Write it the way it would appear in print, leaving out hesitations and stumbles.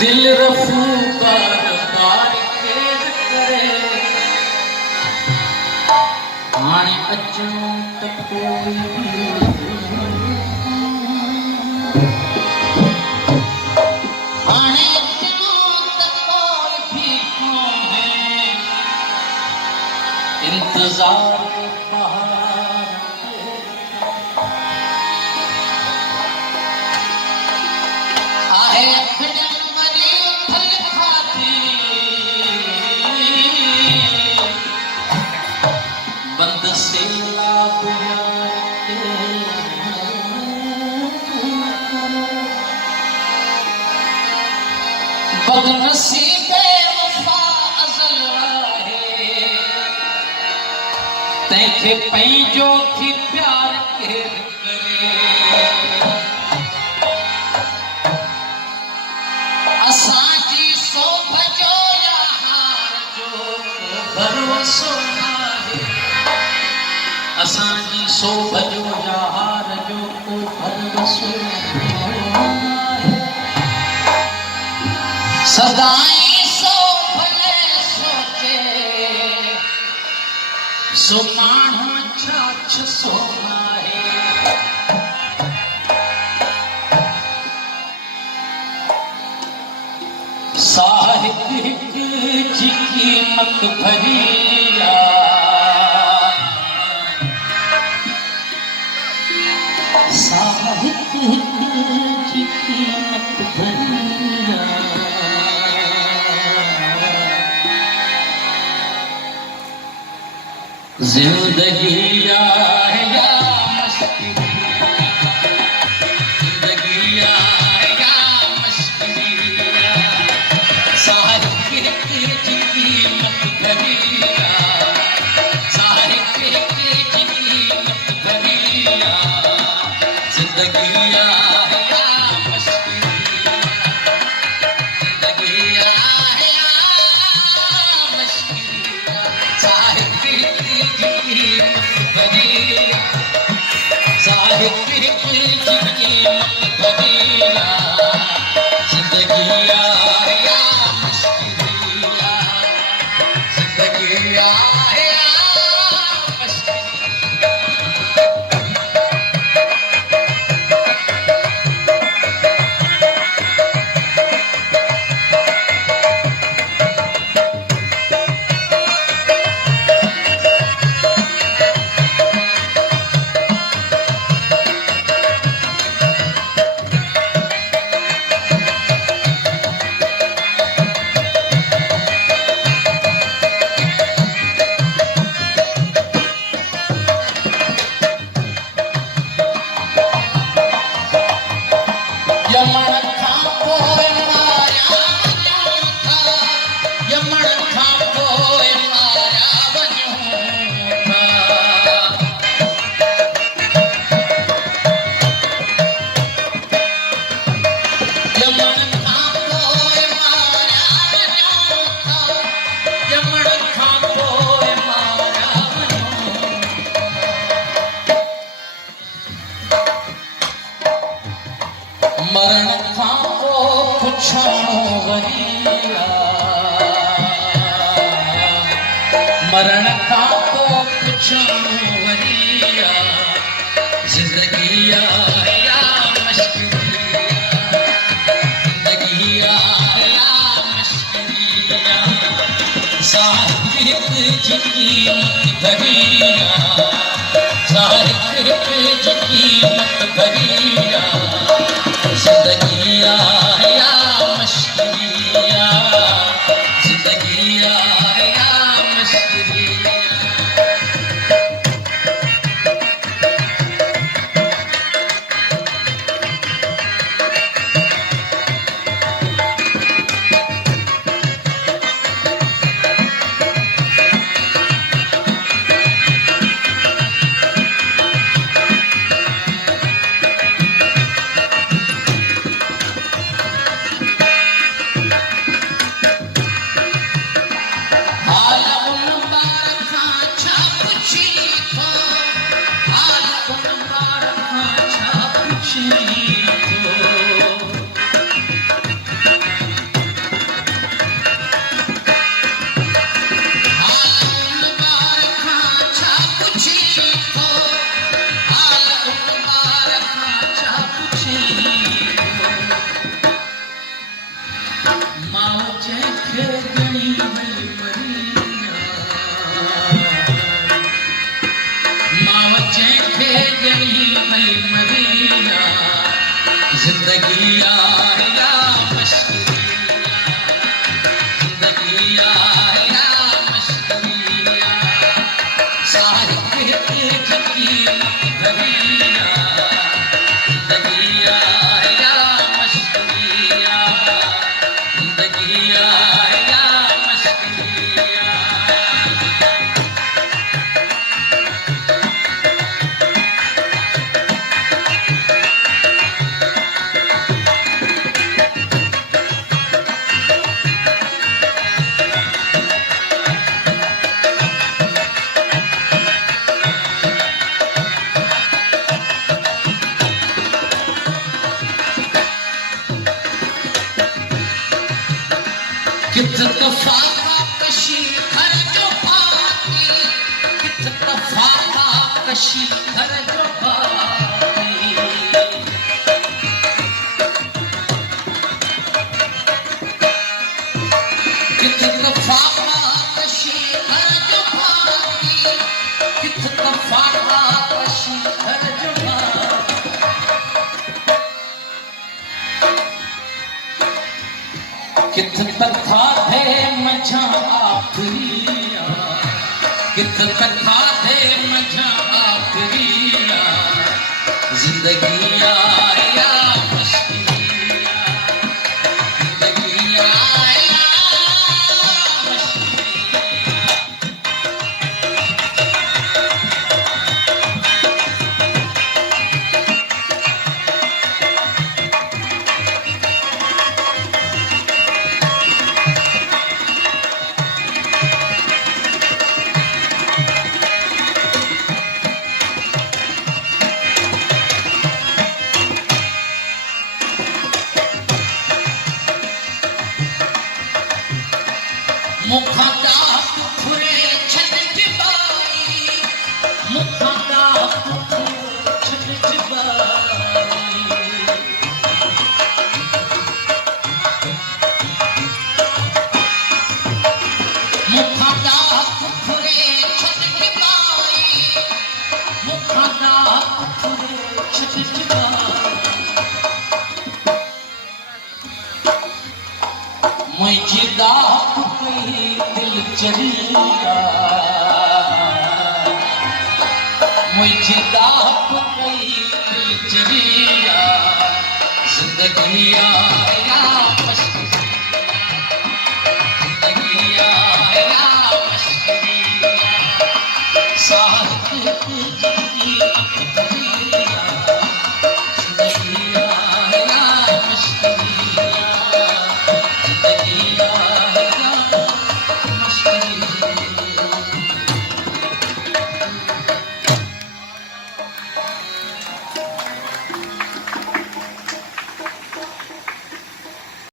दिल रफू बार बार केद करे हाणे अचूं त कोई हाणे अचूं त कोई भी कोन्हे इंतज़ार बदनसीबे वफा अज़ल आहे तंहिंखे पंहिंजो थी प्यार केर करे असांजी सोभ जो या हार जो भरोसो नाहे असांजी सोभ जो या हार जो को भरोसो नाहे सदाई सो भले सोचे सो माण्हू छाछ सोना है साहिब हिक जी कीमत भरी साहिब हिक जी कीमत भरी जिंदगी या मस्ती जिंदगी या मस्ती साहिब की कीमत भरी साहिब की कीमत भरी जिंदगी या मस्ती जिंदगी या मस्ती साहिब साहिब की कीमत भरी जिंदगी या मस्ती जिंदगी या मरण खां पोइ पुछणो वरी मरण खां पोइ पुछणो वरी जिंदगी या मुश्किल जिंदगी या मुश्किल साहिब जी कीमत भरी साहिब जी कीमत भरी जिंदगी या मुश्किल जिंदगी या मुश्किल जिंदगी आया मशकिलिया, जिंदगी आया मशकिलिया, सारी कहते झकी दरिया, जिंदगी आया मशकिलिया, जिंदगी आया मशकिलिया। कित तफाका कशी घर जो पाती, कित तफाका कशी घर जो पाती, कित तफाका कशी घर जो पाती, कित तफाका कशी घर जो पाती। कित तथा थे मझा आखिरिया, कित तथा थे मझा आखिरिया, जिंदगी आया मशकिलिया, जिंदगी आया मशकिलिया। मुखा डाक फुरे छट बाई, मुखा डाक फुरे छट बाई, मुखा डाक फुरे छट बाई, मुखा डाक फुरे छट बाई। मुझे डाक कही दिल चलिया, मुझे डाक कही दिल चलिया, जिंदगी